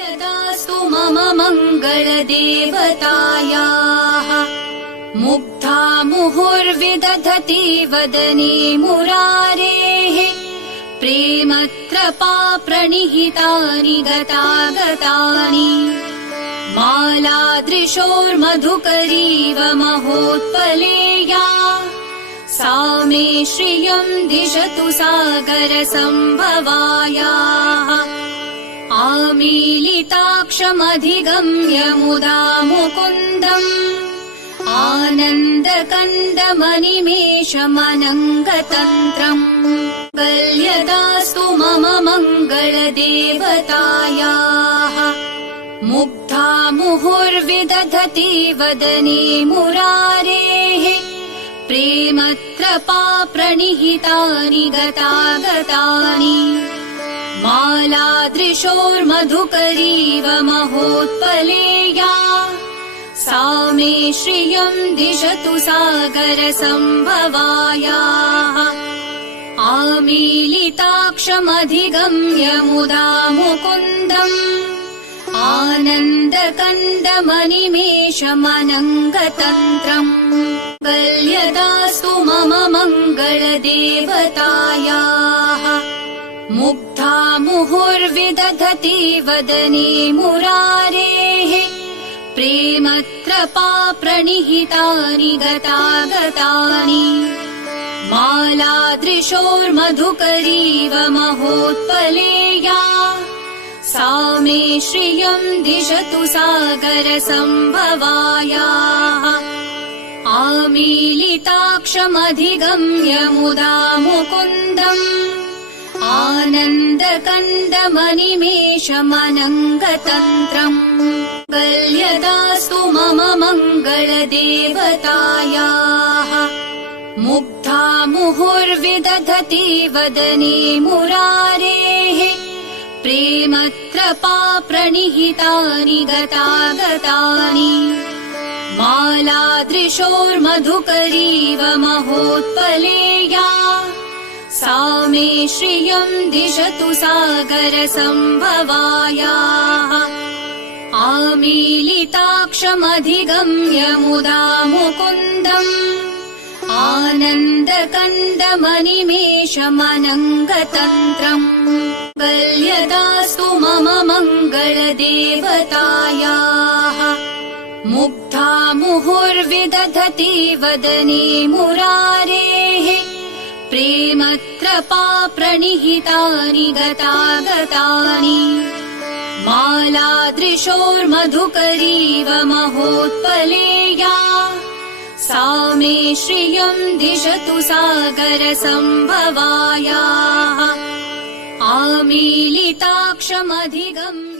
कल्यदास्तु मम मङ्गलदेवतायाः मुग्धा मुहुर्विदधति वदने मुरारेः प्रेमत्रपा प्रणिहितानि गतागतानि मालादृशोर्मधुकरीव महोत्पलेया सा मे श्रियम् दिशतु सागरसम्भवायाः आमीलिताक्षमधिगम्य मुदा मुकुन्दम् आनन्दकन्दमनिमेषमनङ्गतन्त्रम् कल्यदास्तु मम मङ्गलदेवतायाः मुग्धा मुहुर्विदधति वदने मुरारेः प्रेमत्रपा प्रणिहितानि गतागतानि मालादृशोर्मधुकरीव महोत्पलेया सा मे श्रियम् दिशतु सागरसम्भवायाः आमीलिताक्षमधिगम्य मुदा मुकुन्दम् आनन्दकन्दमनिमेषमनङ्गतन्त्रम् कल्यदास्तु मम मङ्गलदेवतायाः मुग्धा मुहुर्विदधति वदने मुरारेः प्रेमत्रपा प्रणिहितानि गतागतानि मालादृशोर्मधुकरीव महोत्पलेया सा मे श्रियम् दिशतु सागरसम्भवायाः आमीलिताक्षमधिगम्य मुदा मुकुन्दम् आनन्दकन्दमनिमेषमनङ्गतन्त्रम् कल्यदास्तु मम मङ्गलदेवतायाः मुग्धा मुहुर्विदधति वदने मुरारेः प्रेमत्रपा प्रणिहितानि गतागतानि मालादृशोर्मधुकरीव महोत्पलेया सा मे श्रियम् दिशतु सागरसम्भवायाः आमीलिताक्षमधिगम्य मुदा मुकुन्दम् आनन्दकन्दमनिमेषमनङ्गतन्त्रम् कल्यदास्तु मम मङ्गलदेवतायाः मुग्धा मुहुर्विदधति वदने मुरारेः प्रेमत्रपा प्रणिहितानि गतागतानि मालादृशोर्मधुकरीव महोत्पलेया सा मे श्रियम् दिशतु सागरसम्भवायाः आमीलिताक्षमधिगम्य